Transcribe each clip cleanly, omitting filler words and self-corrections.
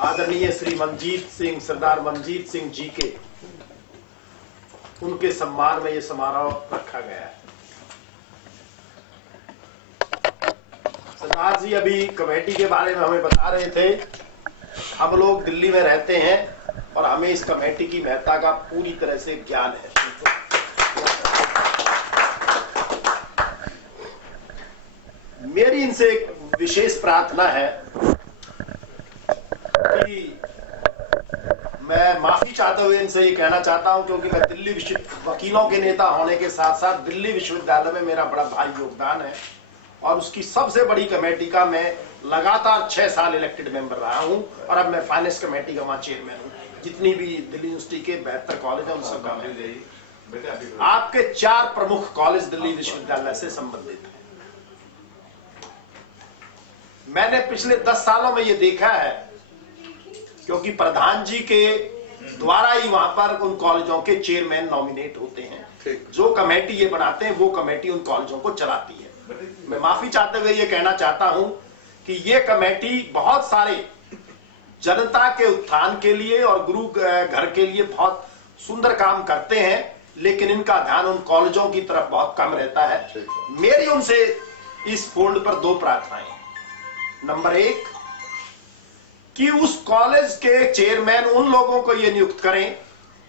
आदरणीय श्री मनजीत सिंह, सरदार मनजीत सिंह जी के उनके सम्मान में ये समारोह रखा गया है। सरदार जी अभी कमेटी के बारे में हमें बता रहे थे। हम लोग दिल्ली में रहते हैं और हमें इस कमेटी की महत्ता का पूरी तरह से ज्ञान है। मेरी इनसे एक विशेष प्रार्थना है कि मैं माफी चाहते हुए इनसे ये कहना चाहता हूं, क्योंकि मैं दिल्ली वकीलों के नेता होने के साथ साथ दिल्ली विश्वविद्यालय में मेरा बड़ा भारी योगदान है और उसकी सबसे बड़ी कमेटी का मैं लगातार 6 साल इलेक्टेड मेंबर रहा हूं और अब मैं फाइनेंस कमेटी का वहां चेयरमैन हूं। जितनी भी दिल्ली यूनिवर्सिटी के 72 कॉलेज है उन सब का आपके 4 प्रमुख कॉलेज दिल्ली विश्वविद्यालय से संबंधित है। मैंने पिछले 10 सालों में ये देखा है, क्योंकि प्रधान जी के द्वारा ही वहां पर उन कॉलेजों के चेयरमैन नॉमिनेट होते हैं। जो कमेटी ये बनाते हैं वो कमेटी उन कॉलेजों को चलाती है। मैं माफी चाहते हुए ये कहना चाहता हूं कि ये कमेटी बहुत सारे जनता के उत्थान के लिए और गुरु घर के लिए बहुत सुंदर काम करते हैं, लेकिन इनका ध्यान उन कॉलेजों की तरफ बहुत कम रहता है। मेरी उनसे इस फोल्ड पर 2 प्रार्थनाएं हैं। नंबर 1 कि उस कॉलेज के चेयरमैन उन लोगों को ये नियुक्त करें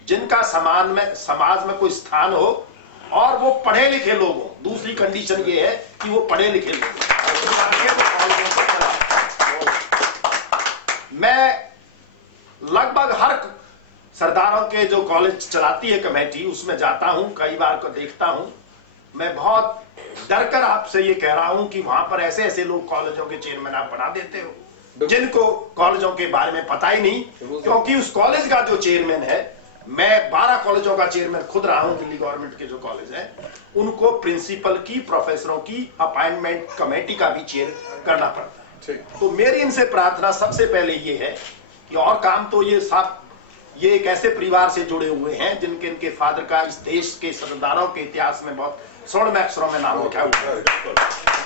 जिनका समाज में कोई स्थान हो और वो पढ़े लिखे लोग हों। दूसरी कंडीशन ये है कि वो पढ़े लिखे लोग हों। मैं लगभग हर सरदारों के जो कॉलेज चलाती है कमेटी उसमें जाता हूं, कई बार को देखता हूं। मैं बहुत डरकर आपसे ये कह रहा हूं कि वहां पर ऐसे ऐसे लोग कॉलेजों के चेयरमैन आप बना देते हो जिनको कॉलेजों के बारे में पता ही नहीं। क्योंकि उस कॉलेज का जो चेयरमैन है, मैं 12 कॉलेजों का चेयरमैन खुद रहा हूं दिल्ली गवर्नमेंट के जो कॉलेज हैं, उनको प्रिंसिपल की, प्रोफेसरों की अपॉइंटमेंट कमेटी का भी चेयर करना पड़ता है। तो मेरी इनसे प्रार्थना सबसे पहले ये है कि और काम तो ये सब ये एक ऐसे परिवार से जुड़े हुए हैं जिनके इनके फादर का इस देश के सरदारों के इतिहास में बहुत स्वर्णमय अक्षरों में नाम लिखा हुआ है।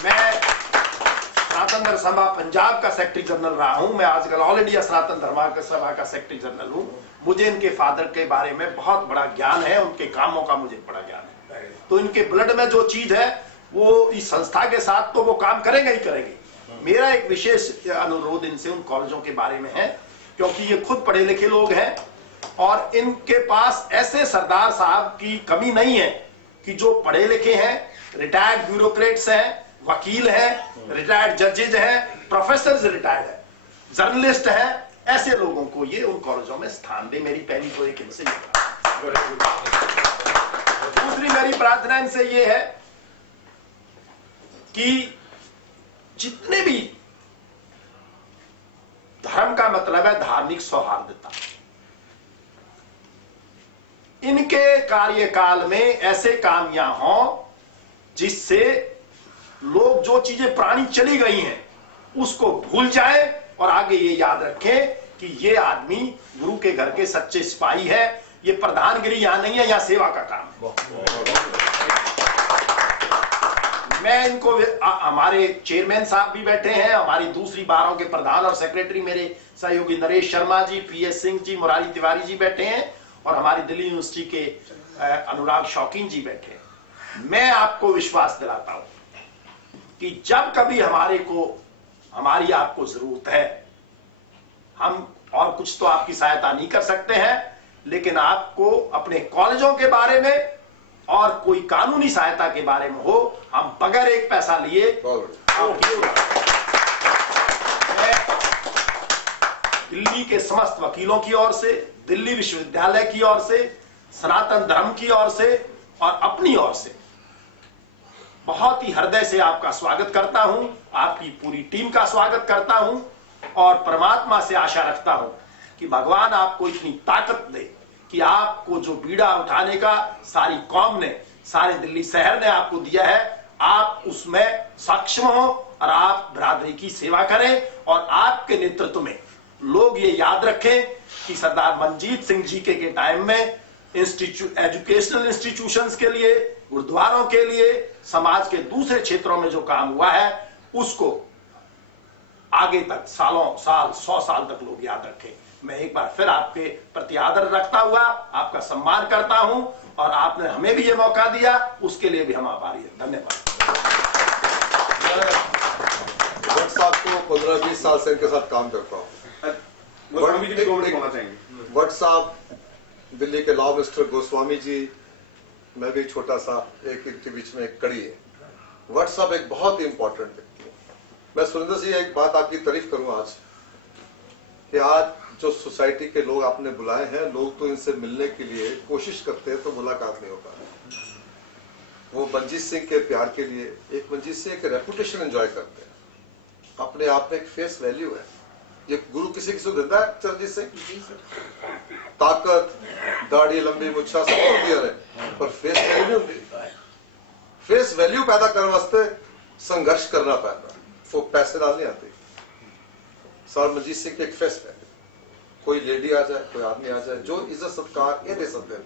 मैं सनातन धर्म सभा पंजाब का सेक्रेटरी जनरल रहा हूं। मैं आजकल ऑल इंडिया सनातन धर्म सभा का सेक्रेटरी जनरल हूं। मुझे इनके फादर के बारे में बहुत बड़ा ज्ञान है, उनके कामों का मुझे बड़ा ज्ञान है। तो इनके ब्लड में जो चीज है वो इस संस्था के साथ तो वो काम करेंगे ही करेंगे। मेरा एक विशेष अनुरोध इनसे उन कॉलेजों के बारे में है, क्योंकि ये खुद पढ़े लिखे लोग हैं और इनके पास ऐसे सरदार साहब की कमी नहीं है कि जो पढ़े लिखे हैं, रिटायर्ड ब्यूरोक्रेट्स हैं, वकील हैं, रिटायर्ड जजेज हैं, प्रोफेसर रिटायर्ड हैं, जर्नलिस्ट हैं। ऐसे लोगों को ये उन कॉलेजों में स्थान दे। मेरी पहली तो एक इनसे दूसरी मेरी प्रार्थना इनसे ये है कि जितने भी धर्म का मतलब है धार्मिक सौहार्दता, इनके कार्यकाल में ऐसे काम यहां हों जिससे लोग जो चीजें पुरानी चली गई हैं उसको भूल जाए और आगे ये याद रखें कि ये आदमी गुरु के घर के सच्चे सिपाही है। ये प्रधानगिरी यहां नहीं है, यहां सेवा का काम है। मैं इनको हमारे चेयरमैन साहब भी बैठे हैं, हमारी दूसरी बारों के प्रधान और सेक्रेटरी मेरे सहयोगी नरेश शर्मा जी, PS सिंह जी, मुरारी तिवारी जी बैठे हैं और हमारी दिल्ली यूनिवर्सिटी के अनुराग शौकीन जी बैठे हैं। मैं आपको विश्वास दिलाता हूं कि जब कभी हमारी आपको जरूरत है, हम और कुछ तो आपकी सहायता नहीं कर सकते हैं, लेकिन आपको अपने कॉलेजों के बारे में और कोई कानूनी सहायता के बारे में हो, हम बगैर एक पैसा लिए दिल्ली के समस्त वकीलों की ओर से, दिल्ली विश्वविद्यालय की ओर से, सनातन धर्म की ओर से और अपनी ओर से बहुत ही हृदय से आपका स्वागत करता हूं, आपकी पूरी टीम का स्वागत करता हूं और परमात्मा से आशा रखता हूं कि भगवान आपको इतनी ताकत दे कि आपको जो बीड़ा उठाने का सारी कौम ने, सारे दिल्ली शहर ने आपको दिया है, आप उसमें सक्षम हो और आप बिरादरी की सेवा करें और आपके नेतृत्व में लोग ये याद रखें कि सरदार मनजीत सिंह जी के टाइम में एजुकेशनल इंस्टीट्यूशंस के लिए, गुरुद्वारों के लिए, समाज के दूसरे क्षेत्रों में जो काम हुआ है उसको आगे तक सालों साल 100 साल तक लोग याद रखें। मैं एक बार फिर आपके प्रति आदर रखता हुआ आपका सम्मान करता हूं और आपने हमें भी ये मौका दिया, उसके लिए भी हम आभारी हैं। धन्यवाद। भट्ट साहब को 15-20 साल से इनके साथ काम करता हूँ। भट्ट साहब, दिल्ली के लॉ मिनिस्टर गोस्वामी जी, मैं भी छोटा सा एक इनके बीच में एक कड़ी है। भट्ट साहब एक बहुत ही इंपॉर्टेंट व्यक्ति है। मैं सुरेंद्र जी एक बात आपकी तारीफ करूं आज, कि आज जो सोसाइटी के लोग आपने बुलाए हैं, लोग तो इनसे मिलने के लिए कोशिश करते हैं तो मुलाकात नहीं होता है। वो मंजीत सिंह के प्यार के लिए एक मंजीत सिंह एक रेपुटेशन एंजॉय करते हैं, अपने आप में एक फेस वैल्यू है। ये गुरु किसी किसी को देता है चरणजीत सिंह, ताकत, दाढ़ी, लंबी मुच्छा सब कुछ दिया है, पर फेस वैल्यू नहीं होती। फेस वैल्यू पैदा करने वास्ते संघर्ष करना पैदा, वो पैसे डाल नहीं आते। सर मंजीत सिंह के एक फेस वैल्यू, कोई लेडी आ जाए, कोई आदमी आ जाए, जो इज्जत सत्कार ये दे सकते हैं,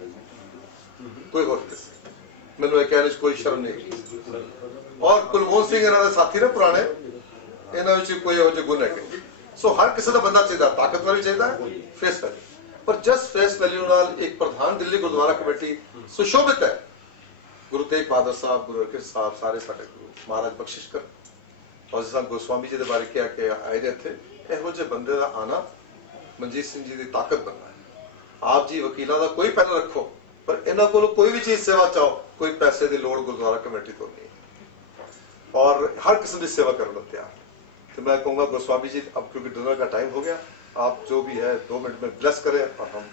कोई और मैंने कहने कोई शर्म नहीं। और कुलमोहन सिंह इन्होंने साथी ने पुराने, इन्होंने कोई हो जो गुण है। सो हर किसी का बंदा चाहिए, ताकतवर भी चाहिए, फेस वैल्यू। पर जस्ट फेस वैल्यू नाल एक प्रधान दिल्ली गुरुद्वारा कमेटी सुशोभित है। गुरु तेग बहादुर साहब, गुरु हरकृष्ण साहब, सारे साडे गुरु महाराज बख्शिश कर, और जिस गोस्वामी जी के बारे क्या के आए रहे थे, ਇਹੋ ਜਿਹੇ ਬੰਦੇ ਦਾ आना मनजीत सिंह जी की ताकत बनना है। आप जी वकीलों का कोई पैन रखो, पर इन्हों को कोई भी चीज सेवा चाहो, कोई पैसे की लोड़ गुरुद्वारा कमेटी तो नहीं, और हर किस्म की सेवा करने तैयार। तो मैं कहूंगा गोस्वामी जी, अब क्योंकि डिनर का टाइम हो गया, आप जो भी है 2 मिनट में ब्लेस करें और हम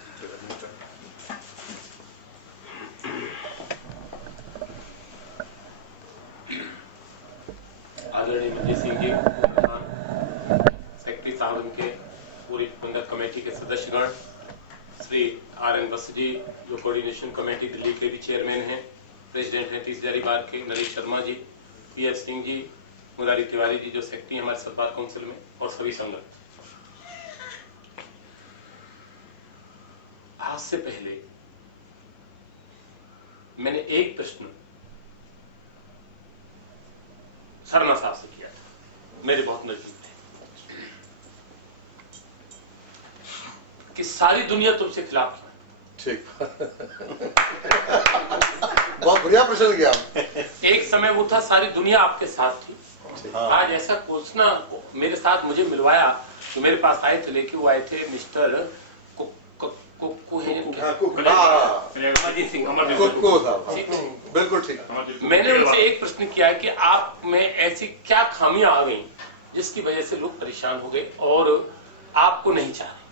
आदरणीय मनजीत सिंह जी, सेक्रेटरी साहब, उनके पूरी पंगत कमेटी के सदस्यगण, श्री RN वत्स जी जो कोऑर्डिनेशन कमेटी दिल्ली के भी चेयरमैन हैं, प्रेसिडेंट हैं 30 बार के, नरेश शर्मा जी, PF सिंह जी, मुरारी तिवारी जी जो सेक्रेटरी हमारे सदबार काउंसिल में, और सभी संगठन। आज से पहले मैंने एक प्रश्न शर्मा साहब से किया था, मेरे बहुत नजदीक थे, कि सारी दुनिया तुमसे खिलाफ क्यों? ठीक बहुत बढ़िया प्रश्न किया। एक समय वो था सारी दुनिया आपके साथ थी। आज ऐसा क्वेश्चन मेरे साथ मुझे मिलवाया, जो मेरे पास आए थे, लेके वो आए थे मिस्टर बिल्कुल ठीक। मैंने उनसे एक प्रश्न किया कि आप में ऐसी क्या खामियां आ गई जिसकी वजह से लोग परेशान हो गए और आपको नहीं चाह रहे।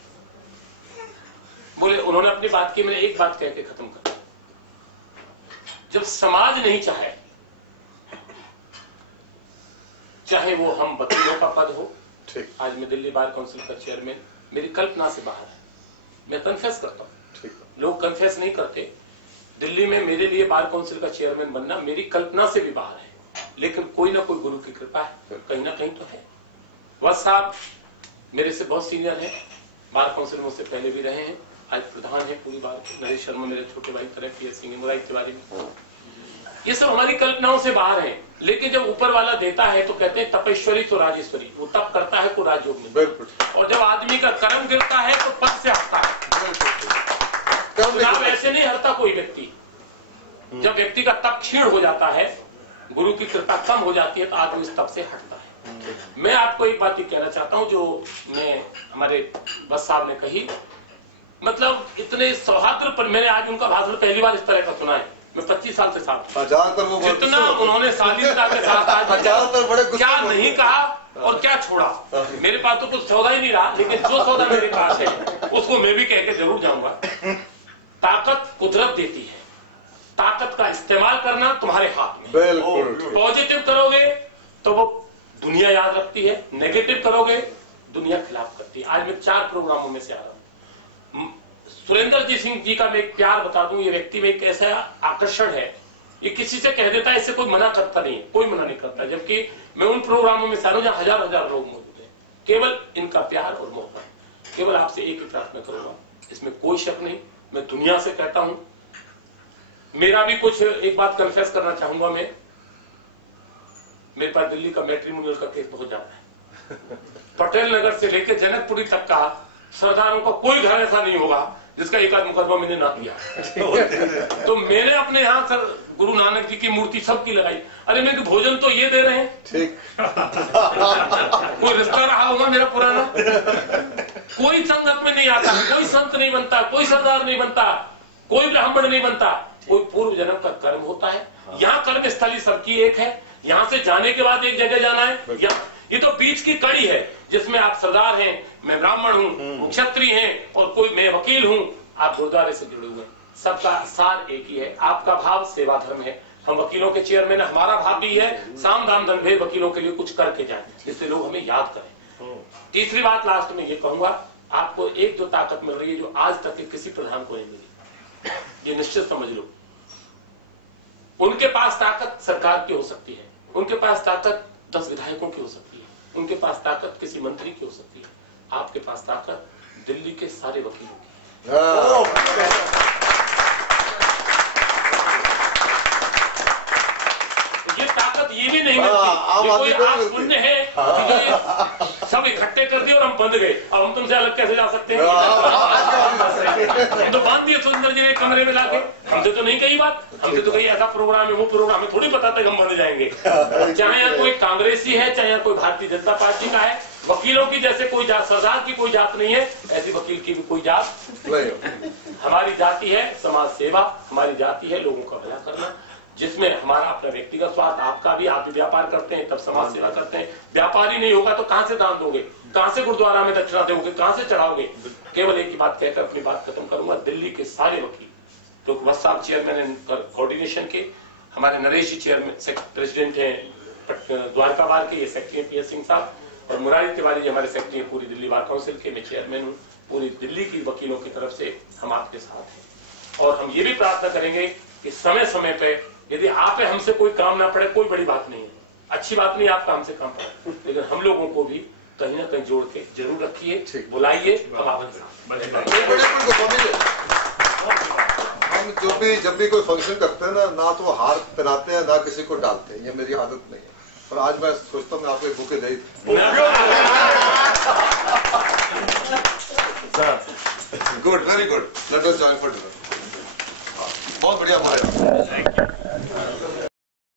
बोले, उन्होंने अपनी बात की, मैंने एक बात कह के खत्म कर, जब समाज नहीं चाहे, चाहे वो हम वकीलों का पद हो, आज मैं दिल्ली बार काउंसिल का चेयरमैन, मेरी कल्पना से बाहर है, मैं कन्फेस करता हूं, लोग कन्फेस नहीं करते। दिल्ली में मेरे लिए बार काउंसिल का चेयरमैन बनना मेरी कल्पना से भी बाहर है, लेकिन कोई ना कोई गुरु की कृपा है, कहीं ना कहीं तो है। वत्स साहब मेरे से बहुत सीनियर है, बार काउंसिल में उससे पहले भी रहे हैं, आज प्रधान है पूरी बार। नरेश शर्मा मेरे छोटे भाई तरह, PF सिंह, मुरारी तिवारी, ये सब हमारी कल्पनाओं से बाहर है, लेकिन जब ऊपर वाला देता है तो कहते हैं तपेश्वरी तो राजेश्वरी, वो तप करता है तो राजयोग में, और जब आदमी का कर्म गिरता है तो पद से हटता है। चुनाव ऐसे नहीं हरता कोई व्यक्ति, जब व्यक्ति का तप क्षीण हो जाता है, गुरु की कृपा कम हो जाती है, तो आदमी इस तप से हटता है। मैं आपको एक बात ही कहना चाहता हूं, जो मैं हमारे वत्स साहब ने कही, मतलब इतने सौहार्द पर, मैंने आज उनका भाषण पहली बार इस तरह का सुना है, मैं 25 साल से साथ, जितना उन्होंने शालीनता के साथ क्या नहीं कहा और क्या छोड़ा, मेरे पास तो कुछ सौदा ही नहीं रहा, लेकिन जो सौदा मेरे पास है उसको मैं भी कह के जरूर जाऊंगा। ताकत कुदरत देती है, ताकत का इस्तेमाल करना तुम्हारे हाथ में। पॉजिटिव करोगे तो वो दुनिया याद रखती है, नेगेटिव करोगे दुनिया खिलाफ करती है। आज मैं 4 प्रोग्रामों में से आ रहा हूं। सुरेंद्र जी सिंह जी का मैं एक प्यार बता दूं, ये व्यक्ति में एक ऐसा आकर्षण है, ये किसी से कह देता है, इससे कोई मना करता नहीं है, कोई मना नहीं करता, जबकि मैं उन प्रोग्रामों में से आ रहा हूं जहां हजार लोग मौजूद हैं, केवल इनका प्यार और मोहब्बत। केवल आपसे एक ही प्रार्थना करूंगा, इसमें कोई शक नहीं, मैं दुनिया से कहता हूं, मेरा भी कुछ एक बात कन्फेस करना चाहूंगा मैं, मेरे पास दिल्ली का मैट्रिमोनियल का केस बहुत ज्यादा है, पटेल नगर से लेकर जनकपुरी तक का सरदारों का कोई घर ऐसा नहीं होगा जिसका एक आध मुकदमा मैंने ना किया। तो मैंने अपने यहाँ सर गुरु नानक जी की मूर्ति सबकी लगाई। अरे मैं भोजन तो ये दे रहे हैं, ठीक। कोई रिश्ता रहा होगा मेरा पुराना। कोई संगत में नहीं आता, कोई संत नहीं बनता, कोई सरदार नहीं बनता, कोई ब्राह्मण नहीं बनता, कोई पूर्व जन्म का कर्म होता है। यहाँ कर्म स्थली सबकी एक है, यहाँ से जाने के बाद एक जगह जाना है। ये तो बीच की कड़ी है जिसमें आप सरदार हैं, मैं ब्राह्मण हूँ, क्षत्रिय हैं, और कोई मैं वकील हूँ, आप गुरुद्वारे से जुड़े हुए हैं। सबका सार एक ही है, आपका भाव सेवा धर्म है। हम वकीलों के चेयरमैन, हमारा भाव भी है साम दाम दंड भेद वकीलों के लिए कुछ करके जाए, जिससे लोग हमें याद करें। तीसरी बात लास्ट में ये कहूंगा, आपको एक जो ताकत मिल रही है जो आज तक के किसी प्रधान को नहीं मिली, ये निश्चित समझ लो। उनके पास ताकत सरकार की हो सकती है, उनके पास ताकत 10 विधायकों की हो सकती है, उनके पास ताकत किसी मंत्री की हो सकती है, आपके पास ताकत दिल्ली के सारे वकीलों की। ये ताकत ये भी नहीं मिलती, ये कोई आप पुण्य है कि ये सब इकट्ठे कर दिए और हम बंद गए, अब हम तुमसे अलग कैसे जा सकते हैं? हम तो बांध दिए सुरेंद्र जी एक कमरे में लाके, हमसे तो नहीं कही बात, हमसे तो कही ऐसा प्रोग्राम है वो प्रोग्राम है, थोड़ी पता था हम बंद जाएंगे। चाहे यहाँ कोई कांग्रेसी है, चाहे यहाँ कोई भारतीय जनता पार्टी का है, वकीलों की जैसे कोई जात, सरदार की कोई जात नहीं है, ऐसी वकील की भी कोई जात नहीं। हमारी जाति है समाज सेवा, हमारी जाति है लोगों का भला करना, जिसमें हमारा अपना व्यक्तिगत स्वार्थ, आपका भी, आप भी व्यापार करते हैं तब समाज सेवा करते हैं। व्यापारी नहीं होगा तो कहां से दान दोगे, कहां से गुरुद्वारा में दक्षिणा दोगे, कहां से चढ़ाओगे? केवल एक ही बात कहकर अपनी बात खत्म करूंगा, दिल्ली के सारे वकील, तो वत्स साहब चेयरमैन कोऑर्डिनेशन के, हमारे नरेश जी चेयरमैन प्रेसिडेंट है द्वारका बार के, ये सेक्रेटरी पी एस सिंह साहब, और मुरारी तिवारी जी हमारे सेक्रेटरी है पूरी दिल्ली बार काउंसिल के, मैं चेयरमैन हूँ। पूरी दिल्ली की वकीलों की तरफ से हम आपके साथ हैं, और हम ये भी प्रार्थना करेंगे कि समय समय पे यदि आप हमसे कोई काम ना पड़े, कोई बड़ी बात नहीं है, अच्छी बात नहीं आपका हमसे काम पड़े, लेकिन हम लोगों को भी कहीं ना कहीं जोड़ के जरूर रखिए, बुलाइए, हम आपके साथ। हम जब भी कोई फंक्शन करते हैं ना तो हार पहनाते हैं, ना किसी को डालते हैं, ये मेरी आदत नहीं है, पर आज मैं सोचता हूँ मैं आपको एक bouquet they good, very good, let us join for dinner. बहुत बढ़िया हमारे